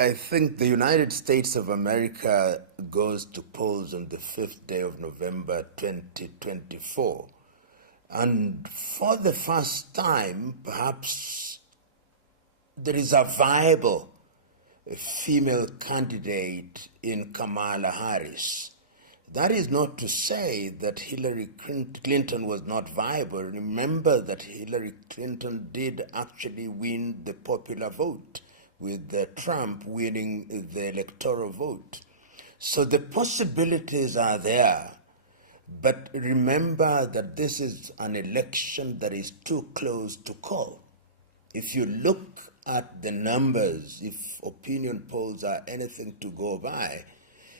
I think the United States of America goes to polls on the 5th day of November 2024. And for the first time, perhaps there is a viable female candidate in Kamala Harris. That is not to say that Hillary Clinton was not viable. Remember that Hillary Clinton did actually win the popular vote, with Trump winning the electoral vote. So the possibilities are there. But remember that this is an election that is too close to call. If you look at the numbers, if opinion polls are anything to go by,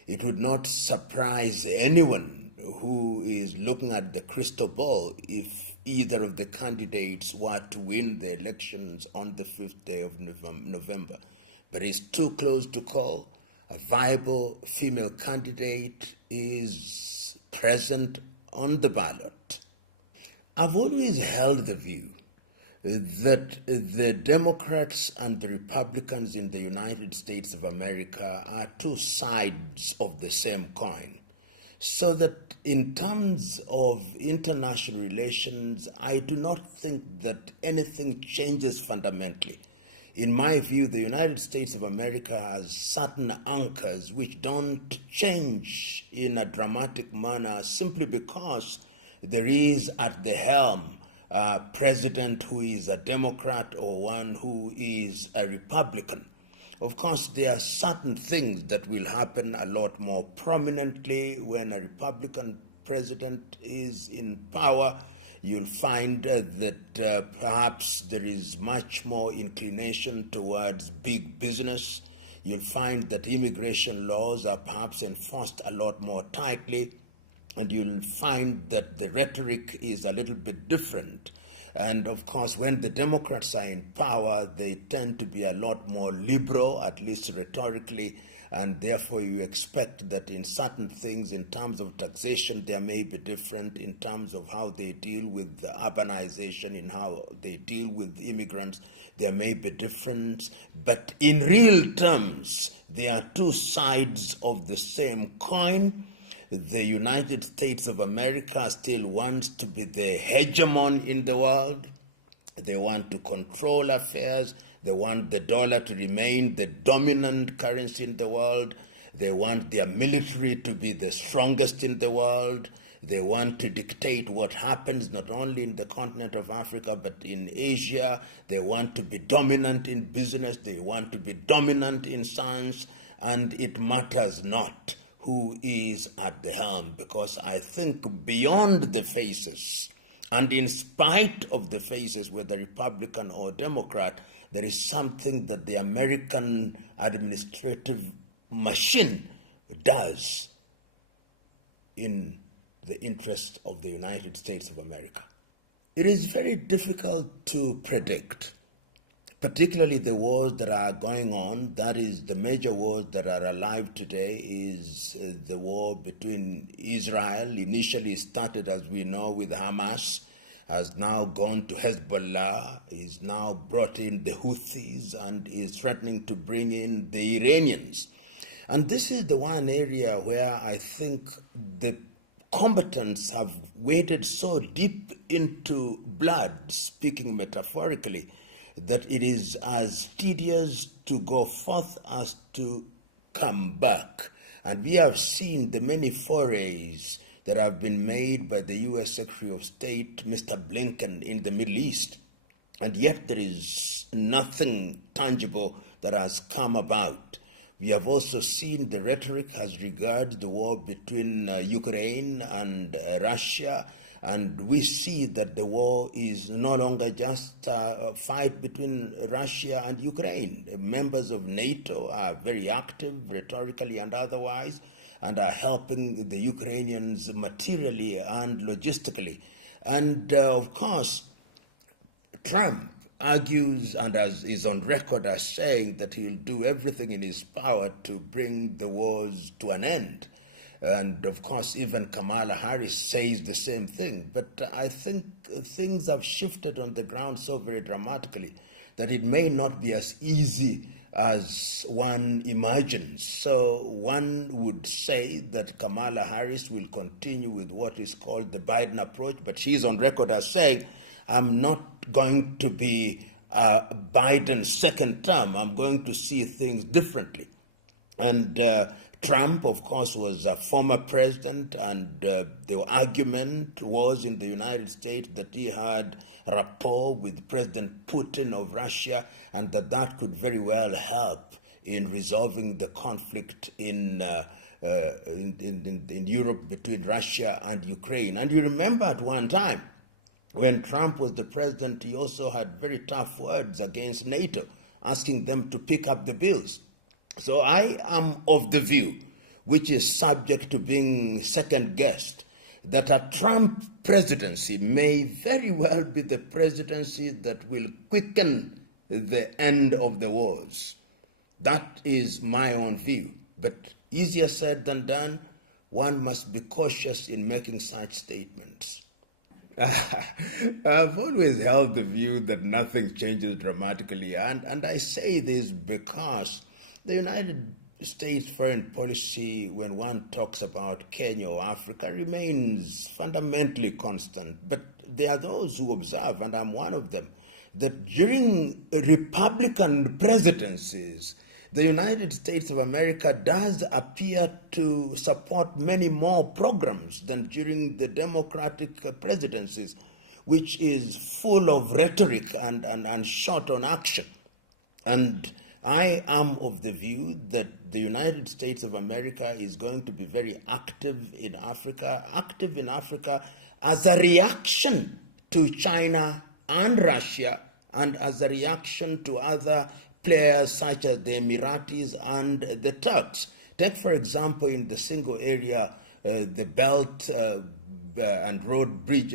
it would not surprise anyone who is looking at the crystal ball if either of the candidates were to win the elections on the 5th day of November. But it's too close to call. A viable female candidate is present on the ballot. I've always held the view that the Democrats and the Republicans in the United States of America are two sides of the same coin. So that in terms of international relations, I do not think that anything changes fundamentally. In my view, the United States of America has certain anchors which don't change in a dramatic manner simply because there is at the helm a president who is a Democrat or one who is a Republican. Of course, there are certain things that will happen a lot more prominently when a Republican president is in power. You'll find that perhaps there is much more inclination towards big business. You'll find that immigration laws are perhaps enforced a lot more tightly. And you'll find that the rhetoric is a little bit different. And of course, when the Democrats are in power, they tend to be a lot more liberal, at least rhetorically, and therefore you expect that in certain things, in terms of taxation, there may be different in terms of how they deal with urbanization, in how they deal with immigrants, there may be difference. But in real terms, there are two sides of the same coin. The United States of America still wants to be the hegemon in the world. They want to control affairs. They want the dollar to remain the dominant currency in the world. They want their military to be the strongest in the world. They want to dictate what happens not only in the continent of Africa but in Asia. They want to be dominant in business. They want to be dominant in science. And it matters not who is at the helm, because I think beyond the faces, and in spite of the faces, whether Republican or Democrat, there is something that the American administrative machine does in the interest of the United States of America. It is very difficult to predict, particularly the wars that are going on. That is, the major wars that are alive today is the war between Israel. Initially started, as we know, with Hamas, has now gone to Hezbollah, is now brought in the Houthis, and is threatening to bring in the Iranians. And this is the one area where I think the combatants have waded so deep into blood, speaking metaphorically, that it is as tedious to go forth as to come back. And we have seen the many forays that have been made by the U.S. Secretary of State, Mr. Blinken, in the Middle East. And yet there is nothing tangible that has come about. We have also seen the rhetoric as regards the war between Ukraine and Russia. And we see that the war is no longer just a fight between Russia and Ukraine. Members of NATO are very active, rhetorically and otherwise, and are helping the Ukrainians materially and logistically. And of course, Trump argues and is on record as saying that he'll do everything in his power to bring the wars to an end. And of course, even Kamala Harris says the same thing. But I think things have shifted on the ground so very dramatically that it may not be as easy as one imagines. So one would say that Kamala Harris will continue with what is called the Biden approach, but she's on record as saying, I'm not going to be Biden's second term. I'm going to see things differently. And Trump, of course, was a former president, and the argument was in the United States that he had rapport with President Putin of Russia, and that could very well help in resolving the conflict in Europe between Russia and Ukraine. And you remember at one time, when Trump was the president, he also had very tough words against NATO, asking them to pick up the bills. So I am of the view, which is subject to being second-guessed, that a Trump presidency may very well be the presidency that will quicken the end of the wars. That is my own view. But easier said than done. One must be cautious in making such statements. I've always held the view that nothing changes dramatically, and I say this because the United States foreign policy, when one talks about Kenya or Africa, remains fundamentally constant. But there are those who observe, and I'm one of them, that during Republican presidencies, the United States of America does appear to support many more programs than during the Democratic presidencies, which is full of rhetoric and short on action. And I am of the view that the United States of America is going to be very active in Africa as a reaction to China and Russia, and as a reaction to other players such as the Emiratis and the Turks. Take, for example, in the single area, the Belt and Road Bridge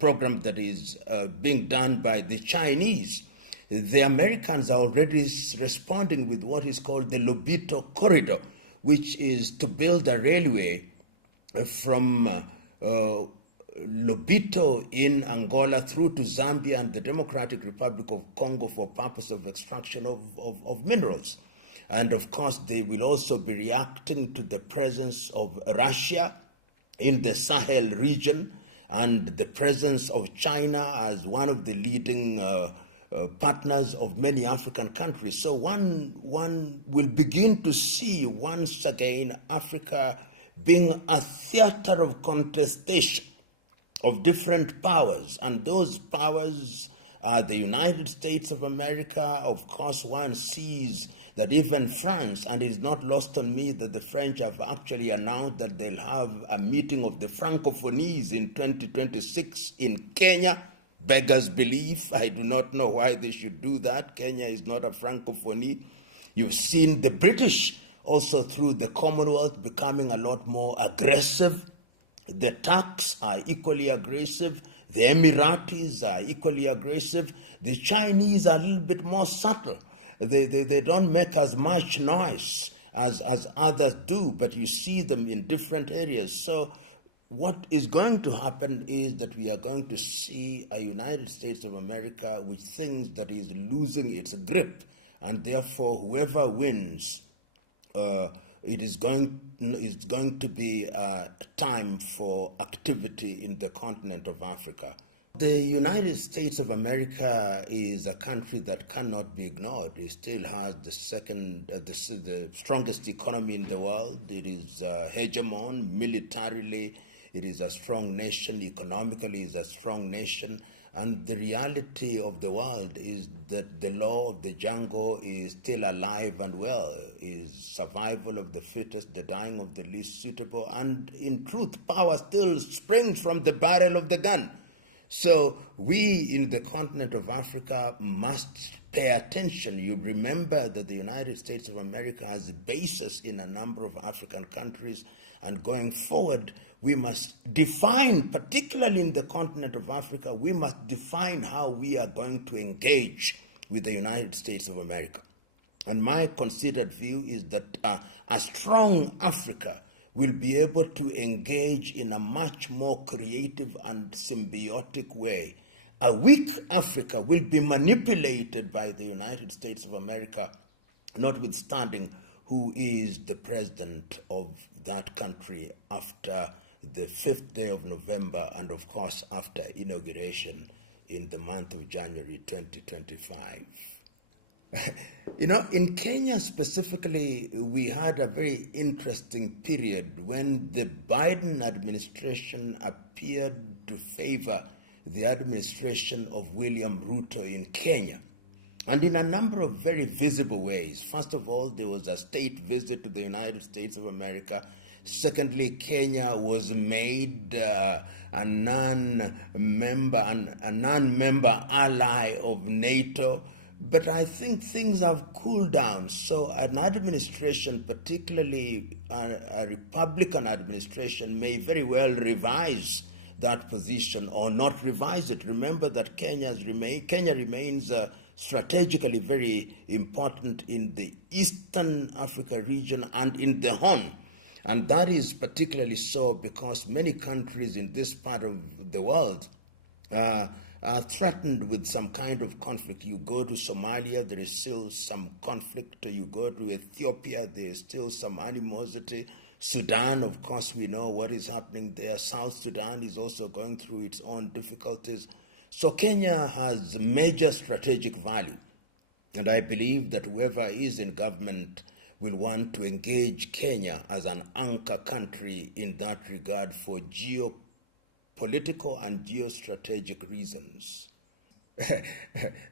program that is being done by the Chinese. The Americans are already responding with what is called the Lobito Corridor, which is to build a railway from Lobito in Angola through to Zambia and the Democratic Republic of Congo for purpose of extraction of minerals. And of course, they will also be reacting to the presence of Russia in the Sahel region and the presence of China as one of the leading partners of many African countries. So one will begin to see once again Africa being a theater of contestation of different powers, and those powers are the United States of America. Of course, one sees that even France, and it is not lost on me that the French have actually announced that they'll have a meeting of the Francophonies in 2026 in Kenya. Beggars belief. I do not know why they should do that. Kenya is not a Francophonie. You've seen the British also through the Commonwealth becoming a lot more aggressive. The Turks are equally aggressive. The Emiratis are equally aggressive. The Chinese are a little bit more subtle. They don't make as much noise as others do, but you see them in different areas. So what is going to happen is that we are going to see a United States of America which thinks that is losing its grip, and therefore whoever wins, it is going to be a time for activity in the continent of Africa. The United States of America is a country that cannot be ignored. It still has the strongest economy in the world. It is hegemon militarily. It is a strong nation. Economically, it is a strong nation. And the reality of the world is that the law of the jungle is still alive and well, is survival of the fittest, the dying of the least suitable, and in truth, power still springs from the barrel of the gun. So we in the continent of Africa must pay attention. You remember that the United States of America has a basis in a number of African countries, and going forward, we must define, particularly in the continent of Africa, we must define how we are going to engage with the United States of America. And my considered view is that a strong Africa will be able to engage in a much more creative and symbiotic way. A weak Africa will be manipulated by the United States of America notwithstanding who is the president of that country after the 5th day of November, and of course after inauguration in the month of January 2025. In Kenya specifically, we had a very interesting period when the Biden administration appeared to favor the administration of William Ruto in Kenya. And in a number of very visible ways. First of all, there was a state visit to the United States of America. Secondly, Kenya was made a non-member ally of NATO. But I think things have cooled down. So an administration, particularly a Republican administration, may very well revise that position or not revise it. Remember that Kenya remains strategically very important in the Eastern Africa region and in the Horn. And that is particularly so because many countries in this part of the world are threatened with some kind of conflict. You go to Somalia, there is still some conflict. You go to Ethiopia, there is still some animosity. Sudan, of course, we know what is happening there. South Sudan is also going through its own difficulties. So Kenya has major strategic value. And I believe that whoever is in government will want to engage Kenya as an anchor country in that regard for geopolitical and geostrategic reasons.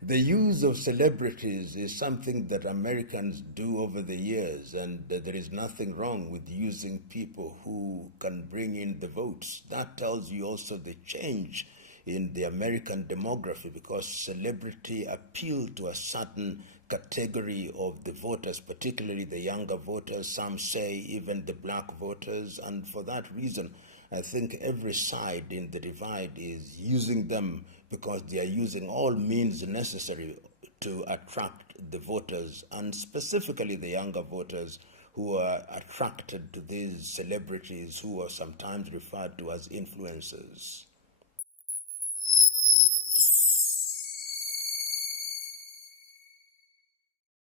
The use of celebrities is something that Americans do over the years, and there is nothing wrong with using people who can bring in the votes. That tells you also the change in the American demography, because celebrity appeal to a certain category of the voters, particularly the younger voters, some say even the black voters, and for that reason I think every side in the divide is using them because they are using all means necessary to attract the voters, and specifically the younger voters who are attracted to these celebrities who are sometimes referred to as influencers.